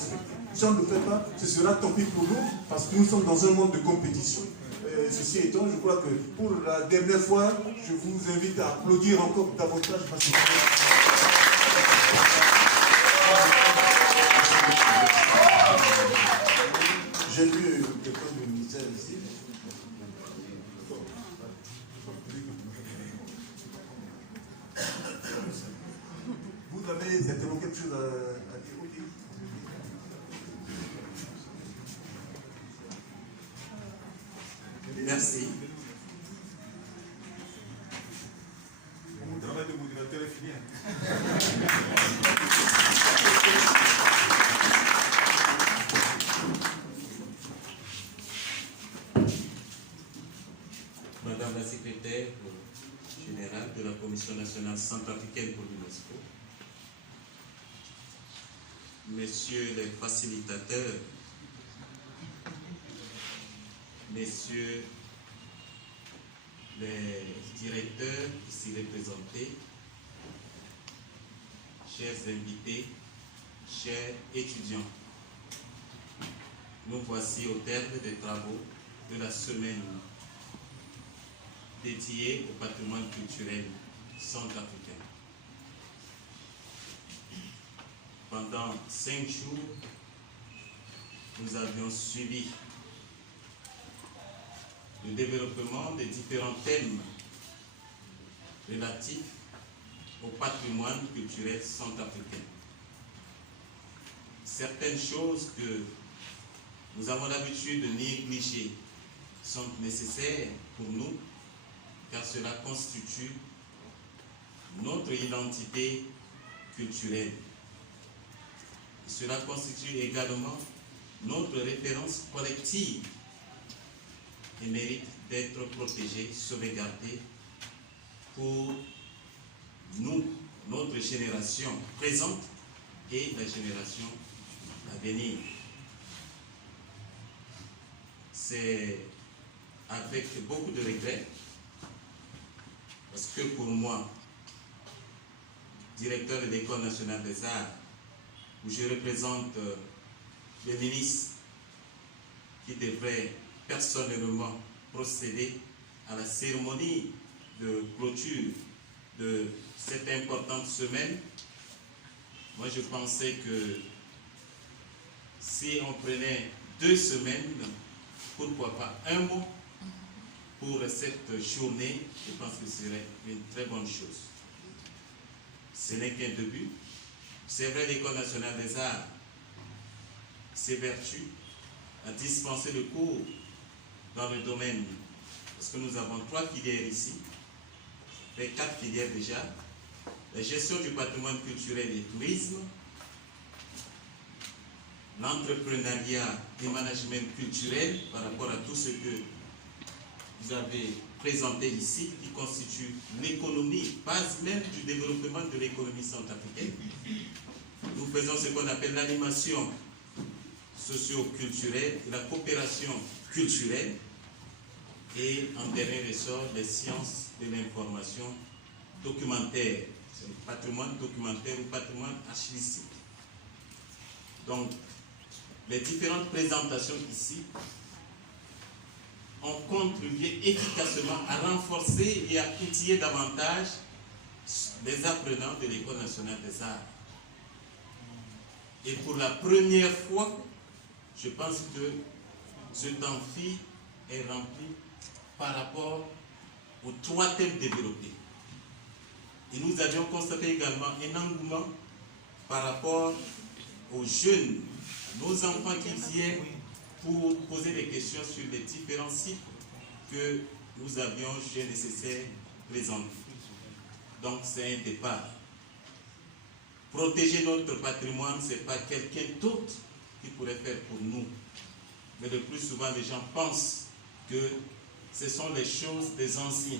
respecter. Si on ne le fait pas, ce sera tant pis pour nous, parce que nous sommes dans un monde de compétition. Ceci étant, je crois que pour la dernière fois, je vous invite à applaudir encore davantage parce que... J'ai vu quelqu'un du ministère ici. Vous avez certainement quelque chose à dire, ok? Merci. Mon travail de modérateur est fini. Madame la secrétaire générale de la Commission nationale centrafricaine pour l'UNESCO, messieurs les facilitateurs, messieurs les directeurs ici représentés, chers invités, chers étudiants, nous voici au terme des travaux de la semaine dédiée au patrimoine culturel centrafricain. Pendant 5 jours, nous avions suivi le développement des différents thèmes relatifs au patrimoine culturel centrafricain. Certaines choses que nous avons l'habitude de négliger sont nécessaires pour nous, car cela constitue notre identité culturelle. Cela constitue également notre référence collective et mérite d'être protégé, sauvegardé pour nous, notre génération présente et la génération à venir. C'est avec beaucoup de regrets, parce que pour moi, directeur de l'École nationale des arts, où je représente le ministre qui devrait personnellement procéder à la cérémonie de clôture de cette importante semaine, moi je pensais que si on prenait 2 semaines, pourquoi pas un mois pour cette journée, je pense que ce serait une très bonne chose. Ce n'est qu'un début. C'est vrai, l'École nationale des arts s'évertue à dispenser le cours dans le domaine, parce que nous avons 3 filières ici, les 4 filières déjà, la gestion du patrimoine culturel et tourisme, l'entrepreneuriat et management culturel par rapport à tout ce que vous avez présenté ici, qui constitue l'économie, base même du développement de l'économie centrafricaine. Nous faisons ce qu'on appelle l'animation socio-culturelle, la coopération culturelle et en dernier ressort, les sciences de l'information documentaire, c'est le patrimoine documentaire ou patrimoine archivistique. Donc, les différentes présentations ici ont contribué efficacement à renforcer et à outiller davantage les apprenants de l'École nationale des arts. Et pour la première fois, je pense que cet amphi est rempli par rapport aux 3 thèmes développés. Et nous avions constaté également un engouement par rapport aux jeunes, nos enfants qui viennent pour poser des questions sur les différents sites que nous avions jugé nécessaire présenter. Donc c'est un départ. Protéger notre patrimoine, ce n'est pas quelqu'un d'autre qui pourrait faire pour nous. Mais le plus souvent, les gens pensent que ce sont les choses des anciens.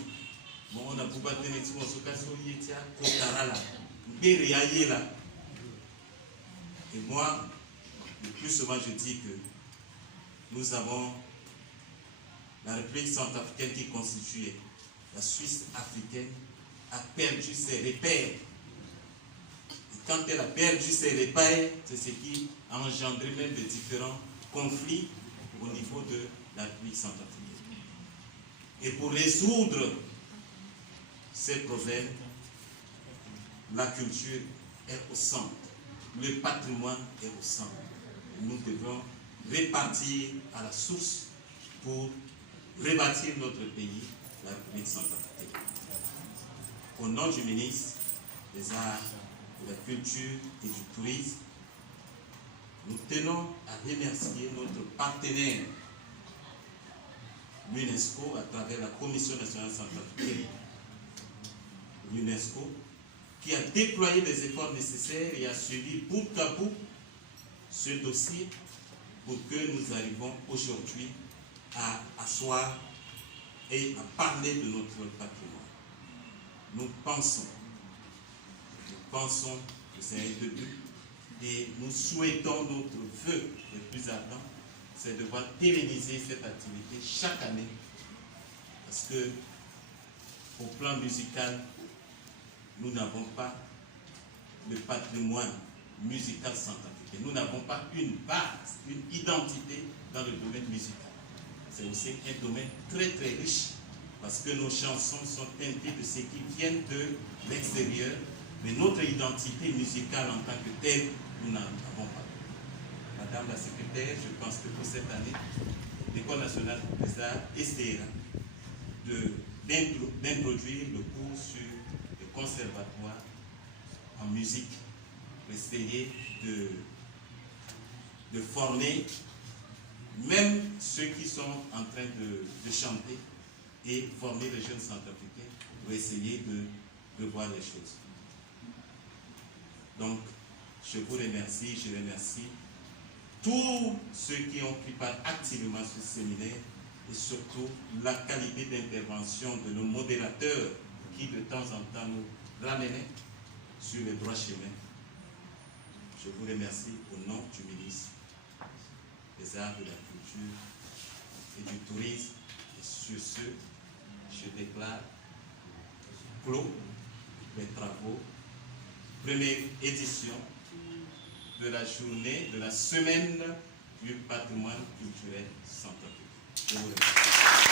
Bon, on a et moi, le plus souvent, je dis que nous avons la République centrafricaine qui constituait la Suisse africaine a perdu ses repères. Et quand elle a perdu ses repères, c'est ce qui a engendré même de différents conflits au niveau de la République centrafricaine. Et pour résoudre ces problèmes, la culture est au centre, le patrimoine est au centre. Nous devons répartir à la source pour rebâtir notre pays, la République centrafricaine. Au nom du ministre des Arts, de la Culture et du Tourisme, nous tenons à remercier notre partenaire l'UNESCO à travers la Commission nationale centrafricaine, l'UNESCO, qui a déployé les efforts nécessaires et a suivi bout à bout ce dossier pour que nous arrivions aujourd'hui à asseoir et à parler de notre patrimoine. Nous pensons que c'est un début et nous souhaitons, notre vœu le plus ardent, c'est de voir pérenniser cette activité chaque année, parce que au plan musical, nous n'avons pas le patrimoine musical centrafricain. Nous n'avons pas une base, une identité dans le domaine musical. C'est aussi un domaine très très riche, parce que nos chansons sont teintées de ce qui vient de l'extérieur, mais notre identité musicale en tant que telle, nous n'en avons pas. Madame la secrétaire, je pense que pour cette année, l'École nationale des arts essaiera d'introduire le cours sur le conservatoire en musique, pour essayer de former même ceux qui sont en train de chanter et former les jeunes centrafricains pour essayer de voir les choses. Donc, je vous remercie, je remercie tous ceux qui ont pris part activement à ce séminaire et surtout la qualité d'intervention de nos modérateurs qui de temps en temps nous ramenaient sur le droit chemin. Je vous remercie au nom du ministre des Arts, de la Culture et du Tourisme. Et sur ce, je déclare clos les travaux, première édition de la journée, de la semaine du patrimoine culturel centrafricain. Je vous remercie.